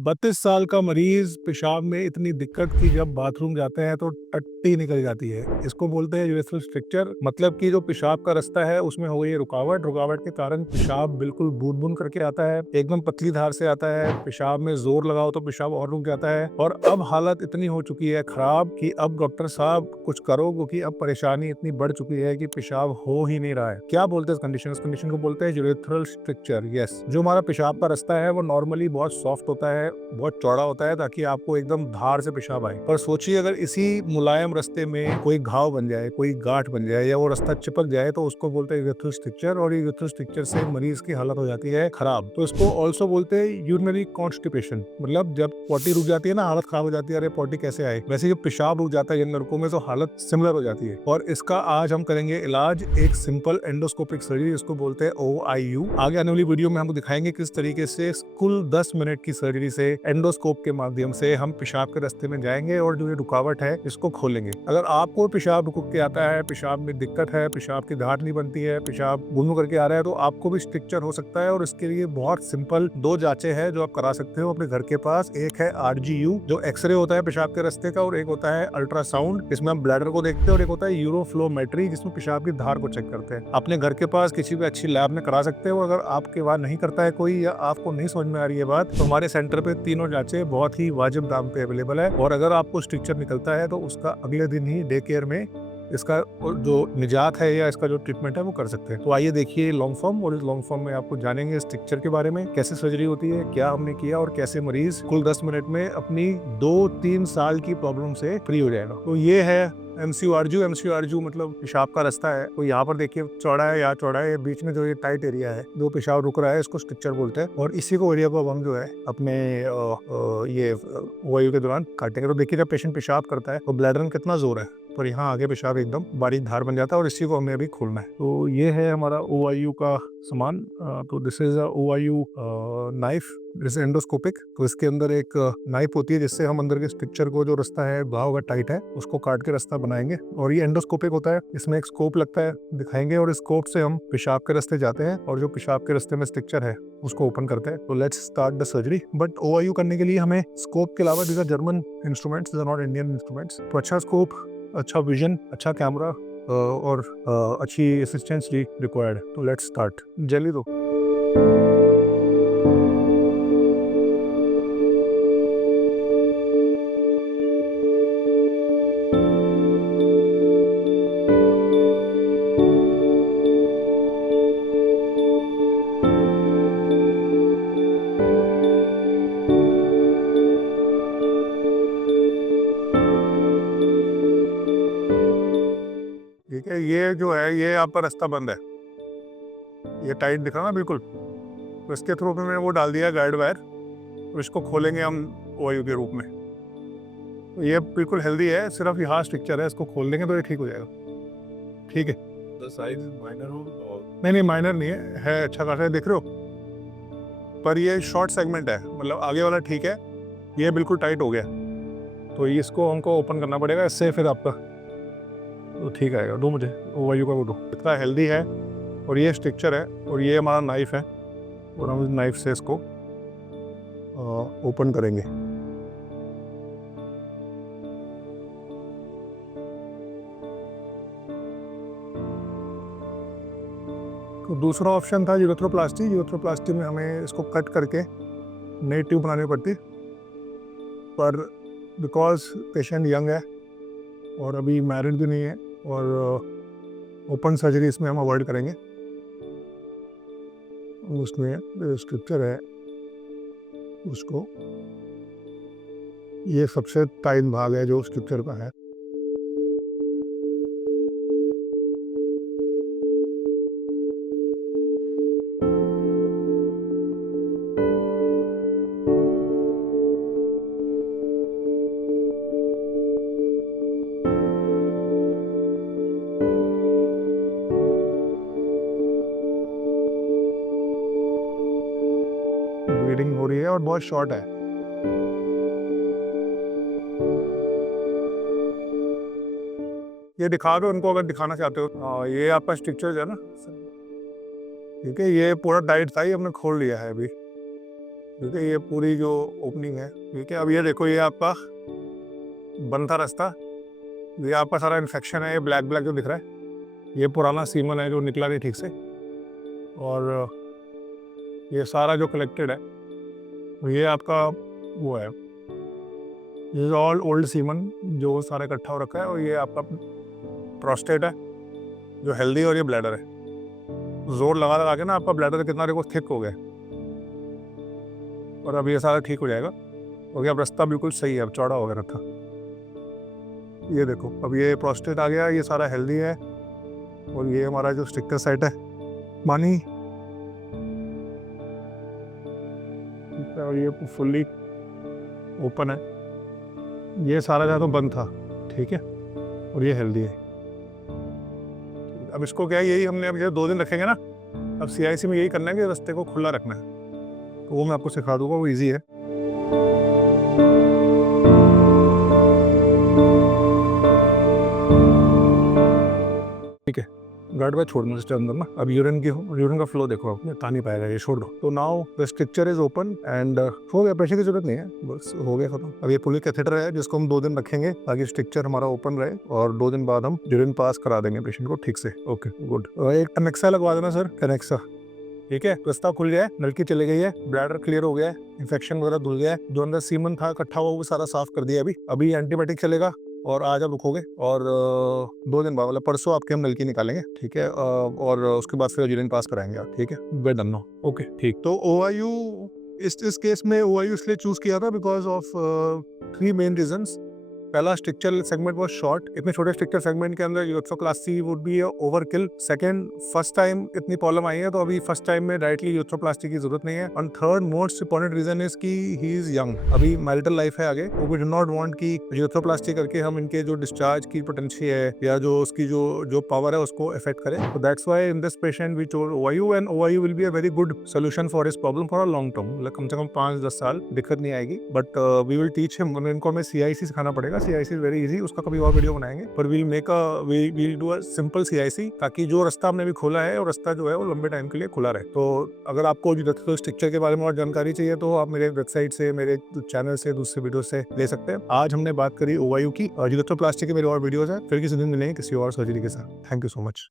32 साल का मरीज पेशाब में इतनी दिक्कत कि जब बाथरूम जाते हैं तो टट्टी निकल जाती है। इसको बोलते हैं यूरेथ्रल स्ट्रक्चर, मतलब कि जो पेशाब का रास्ता है उसमें हो गई रुकावट। रुकावट के कारण पेशाब बिल्कुल बूंद-बूंद करके आता है, एकदम पतली धार से आता है। पेशाब में जोर लगाओ तो पेशाब और रुक जाता है। और अब हालत इतनी हो चुकी है खराब कि अब डॉक्टर साहब कुछ करो, क्योंकि अब परेशानी इतनी बढ़ चुकी है कि पेशाब हो ही नहीं रहा है। क्या बोलते हैं इस कंडीशन? इस कंडीशन को बोलते हैं यूरेथ्रल स्ट्रक्चर। यस, जो हमारा पेशाब का रास्ता है वो नॉर्मली बहुत सॉफ्ट होता है, बहुत चौड़ा होता है, ताकि आपको एकदम धार से पेशाब आए। पर सोचिए अगर इसी मुलायम रास्ते में कोई घाव बन जाए, कोई गांठ बन जाए, या वो रास्ता चिपक जाए, तो उसको बोलते हैं यूरेथ्रल स्ट्रक्चर। और ये यूरेथ्रल स्ट्रक्चर से मरीज की हालत हो जाती है खराब। तो इसको ऑल्सो बोलते हैं यूरिनरी कॉन्स्टिपेशन, मतलब जब पॉटी रुक जाती है ना, हालत खराब हो जाती है, अरे पॉटी कैसे आए। वैसे जब पेशाब रुक जाता है इन लड़कों में तो हालत सिमिलर हो जाती है। और इसका आज हम करेंगे इलाज, एक सिंपल एंडोस्कोपिक सर्जरी, इसको बोलते हैं OIU। आगे आने वाली वीडियो में हमको दिखाएंगे किस तरीके से कुल 10 मिनट की सर्जरी से एंडोस्कोप के माध्यम से हम पेशाब के रास्ते में जाएंगे और जो ये रुकावट है इसको खोलेंगे। अगर आपको पेशाब रुक के आता है, पेशाब में दिक्कत है, पेशाब की धार नहीं बनती है, पेशाब बूंद करके आ रहा है, तो आपको भी स्ट्रक्चर हो सकता है। और इसके लिए बहुत सिंपल 2 जांचें हैं जो आप करा सकते हो अपने घर के पास। एक है RGU, जो एक्सरे होता है पेशाब के रास्ते का, और एक होता है अल्ट्रासाउंड, इसमें हम ब्लैडर को देखते हैं, और एक होता है यूरोफ्लोमेट्री, जिसमें पेशाब की धार को चेक करते हैं। अपने घर के पास किसी भी अच्छी लैब में करा सकते हो। अगर आपके वहाँ नहीं करता है कोई, या आपको नहीं समझ में आ रही है बात, तो हमारे सेंटर पे तीनों जांचें बहुत ही वाजिब दाम पे अवेलेबल है। और अगर आपको स्ट्रक्चर निकलता है तो उसका अगले दिन ही डे केयर में इसका जो निजात है या इसका जो ट्रीटमेंट है वो कर सकते हैं। तो आइए देखिए लॉन्ग फॉर्म, और इस लॉन्ग फॉर्म में आपको जानेंगे स्ट्रक्चर के बारे में, कैसे सर्जरी होती है, क्या हमने किया, और कैसे मरीज कुल 10 मिनट में अपनी 2-3 साल की प्रॉब्लम से फ्री हो जाएगा। तो ये है MCU-RGU। MCU-RGU मतलब पेशाब का रास्ता है। तो यहाँ पर देखिए चौड़ा है, यहाँ चौड़ा है, बीच में जो ये टाइट एरिया है, जो पेशाब रुक रहा है, इसको स्ट्रक्चर बोलते हैं। और इसी को एरिया को अब हम जो है अपने ये OIU के दौरान काटेंगे। तो देखिए जब पेशेंट पेशाब करता है तो ब्लैडर में कितना जोर है, पर यहाँ आगे पेशाब एकदम बारीक धार बन जाता है, और इसी को हमें अभी खोलना है। तो ये है हमारा OIU का सामान। तो this is OIU knife, this endoscopic. तो इसके अंदर एक नाइफ होती है जिससे हम अंदर के स्ट्रक्चर को, जो रास्ता है घाव का टाइट है, उसको काट के रास्ता बनाएंगे। और ये एंडोस्कोपिक होता है, इसमें एक स्कोप लगता है, दिखाएंगे, और इस स्कोप से हम पेशाब के रास्ते जाते हैं, और जो पेशाब के रास्ते में स्ट्रक्चर है उसको ओपन करते हैं। तो let's start the surgery. But OIU करने के लिए हमें स्कोप के अलावा, these are German instruments, these are not Indian instruments. तो अच्छा स्कोप, अच्छा विजन, अच्छा कैमरा और अच्छी असिस्टेंस रिक्वायर्ड है। तो लेट्स स्टार्ट। जल्दी दो। ठीक है, ये जो है ये आपका रास्ता बंद है, ये टाइट दिख रहा ना बिल्कुल। तो इसके थ्रू में मैंने वो डाल दिया गाइड वायर। तो इसको खोलेंगे हम OIU के रूप में। तो ये बिल्कुल हेल्दी है, सिर्फ यहाँ स्ट्रक्चर है, इसको खोल देंगे तो ये ठीक हो जाएगा। ठीक है, साइज माइनर हो और नहीं माइनर नहीं है अच्छा खासा है, देख रहे हो। पर ये शॉर्ट सेगमेंट है, मतलब आगे वाला ठीक है, ये बिल्कुल टाइट हो गया। तो इसको हमको ओपन करना पड़ेगा, इससे फिर आपका तो ठीक आएगा। दो मुझे OIU का वो दो। इतना हेल्दी है, और ये स्ट्रक्चर है, और ये हमारा नाइफ है, और हम इस नाइफ से इसको ओपन करेंगे। तो दूसरा ऑप्शन था यूरेथ्रोप्लास्टी। यूरेथ्रोप्लास्टी में हमें इसको कट करके नई ट्यूब बनानी पड़ती, पर बिकॉज पेशेंट यंग है और अभी मैरिड भी नहीं है, और ओपन सर्जरी इसमें हम अवॉइड करेंगे। उसमें स्ट्रक्चर है उसको, ये सबसे टाइट भाग है जो स्ट्रक्चर का है। ब्लीडिंग हो रही है और बहुत शॉर्ट है। ये दिखा दो उनको अगर दिखाना चाहते हो। ये आपका स्ट्रक्चर है ना, ठीक है, ये पूरा टाइट था, ये हमने खोल लिया है अभी। ठीक है, ये पूरी जो ओपनिंग है, ठीक है। अब ये देखो, ये आपका बंद था रास्ता, ये आपका सारा इन्फेक्शन है, ये ब्लैक ब्लैक जो दिख रहा है, ये पुराना सीमन है जो निकला नहीं ठीक से, और ये सारा जो कलेक्टेड है ये आपका वो है, ये इज ऑल ओल्ड सीमन जो सारा इकट्ठा हो रखा है, और ये आपका प्रोस्टेट है जो हेल्दी, और ये ब्लैडर है। जोर लगा लगा के ना आपका ब्लैडर कितना देखो थिक हो गया, और अब ये सारा ठीक हो जाएगा, क्योंकि अब रास्ता बिल्कुल सही है, अब चौड़ा हो गया रखा। ये देखो, अब ये प्रोस्टेट आ गया, ये सारा हेल्दी है, और ये हमारा जो स्टिकर साइट है मानी, और ये फुल्ली ओपन है, ये सारा जहाँ तो बंद था, ठीक है, और ये हेल्दी है। अब इसको क्या है, यही हमने अब ये 2 दिन रखेंगे ना, अब CIC में यही करना है कि रास्ते को खुला रखना है, तो वो मैं आपको सिखा दूंगा, वो इजी है। ठीक है, गार्ड बाय छोड़ दो इसके अंदर ना, अब यूरिन का फ्लो देखो, आप ता नहीं पाएगा, ये छोड़ दो। तो now the structure is open and हो गया, प्रेशर की जरूरत नहीं है, बस हो गया खत्म। अब ये पुलिक कैथेटर है जिसको हम 2 दिन रखेंगे ताकि स्ट्रक्चर हमारा ओपन रहे, और 2 दिन बाद हम यूरिन पास करा देंगे पेशेंट को ठीक से। Okay good. एक कनेक्सा लगवा देना सर, कनेक्सा, ठीक है। रास्ता खुल गया है, नलकी चली गई है, ब्लैडर क्लियर हो गया है, इन्फेक्शन वगैरह धुल गया है, जो अंदर सीमन था इकट्ठा हुआ वो सारा साफ कर दिया अभी एंटीबायोटिक चलेगा, और आज आप रुकोगे, और 2 दिन बाद मतलब परसों आपके हम नलकी निकालेंगे, ठीक है, और उसके बाद फिर यूरिन पास कराएंगे आप, ठीक है, वे डन नो। ओके ठीक। तो OIU इस केस में OIU इसलिए चूज किया था बिकॉज ऑफ 3 मेन रीजंस। पहला, स्ट्रक्चरल सेगमेंट वाज शॉर्ट, इतने छोटे स्ट्रक्चर सेगमेंट के अंदर urethroplasty would be overkill. Second, first time इतनी प्रॉब्लम आई है, तो अभी फर्स्ट टाइम में डायरेक्टली यूरोथ्रोप्लास्टी की जरूरत नहीं है। And third most important reason is कि ही इज यंग, अभी मैरिटल लाइफ है आगे, वी डू नॉट वांट कि यूरोथ्रोप्लास्टी करके हम इनके जो डिस्चार्ज की पोटेंशियल है या जो उसकी जो पावर है उसको इफेक्ट करे। तो that's why in this patient we chose OIU, and OIU will be a very good solution for his problem for a long term, मतलब कम से कम 5-10 साल दिक्कत नहीं आएगी। But we will teach him, इनको हमें CIC सिखाना पड़ेगा, CIC इज वेरी इजी, उसका कभी और वीडियो बनाएंगे, पर we'll do a simple CIC, ताकि जो रास्ता हमने भी खोला है, और रास्ता जो है वो लंबे टाइम के लिए खुला रहे। तो अगर आपको स्ट्रक्चर के बारे में और जानकारी चाहिए तो आप मेरे वेबसाइट से, मेरे चैनल से, दूसरे वीडियो से ले सकते हैं। आज हमने बात करी OIU की, यूरोथ्रोप्लास्टी के मेरे और वीडियोस हैं, फिर किसी दिन मिलेंगे किसी और सर्जरी के साथ। Thank you so much.